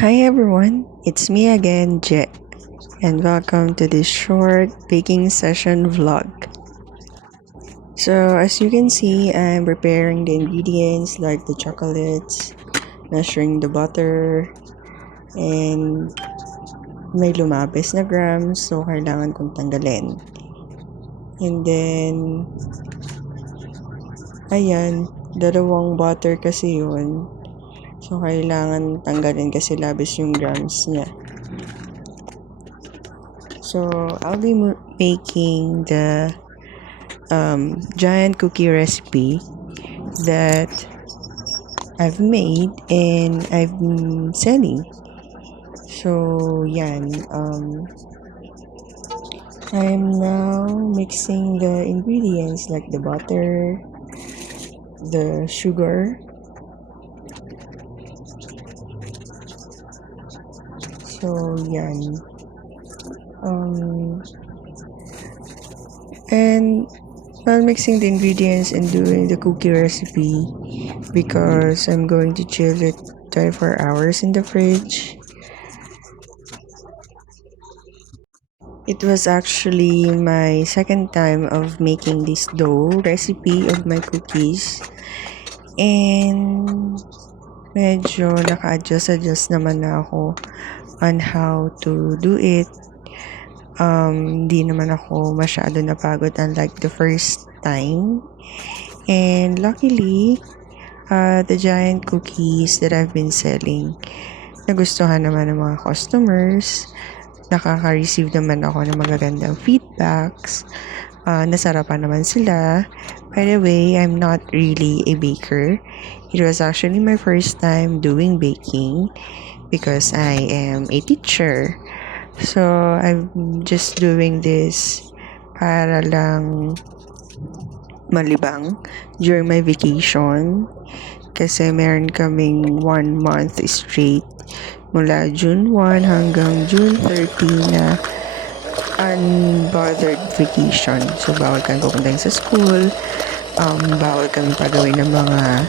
Hi everyone, it's me again, Jet, and welcome to this short baking session vlog. So, as you can see, I'm preparing the ingredients like the chocolates, measuring the butter, and may lumabis na grams, so kailangan kong tanggalin. And then, ayan, dalawang butter kasi yun. So, kailangan tanggalin kasi labis yung grams niya. So, I'll be making the giant cookie recipe that I've made and I've been selling. So, yan. I'm now mixing the ingredients like the butter, the sugar, so yan. And while mixing the ingredients and doing the cookie recipe, because I'm going to chill it 24 hours in the fridge, it was actually my second time of making this dough recipe of my cookies. And medyo naka-adjust naman na ako on how to do it. Di naman ako masyado napagod unlike the first time. And luckily, the giant cookies that I've been selling, nagustuhan naman ng mga customers. Nakaka-receive naman ako ng magagandang feedbacks. Nasarapan naman sila. By the way, I'm not really a baker. It was actually my first time doing baking because I am a teacher. So, I'm just doing this para lang malibang during my vacation. Kasi meron kaming 1 month straight mula June 1 hanggang June 30 na unbothered vacation. So, bawal kami pupunta sa school. Bawal kami pagawin ng mga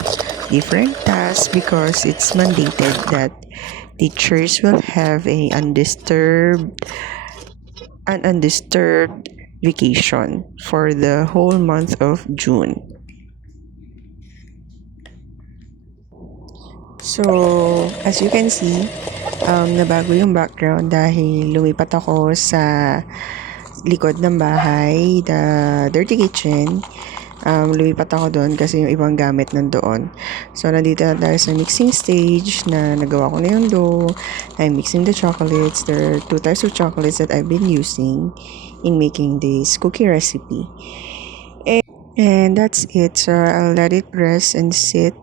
different tasks because it's mandated that teachers will have an undisturbed vacation for the whole month of June. So, as you can see, nabago yung background dahil lumipat ako sa likod ng bahay, the dirty kitchen. Lumipat ako doon kasi yung ibang gamit nandoon. So, nandito na tayo sa mixing stage na nagawa ko na yung dough. I'm mixing the chocolates. There are 2 types of chocolates that I've been using in making this cookie recipe. And that's it. So, I'll let it rest and sit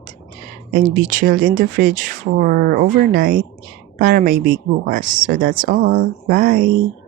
and be chilled in the fridge for overnight para may bake bukas. So, that's all. Bye!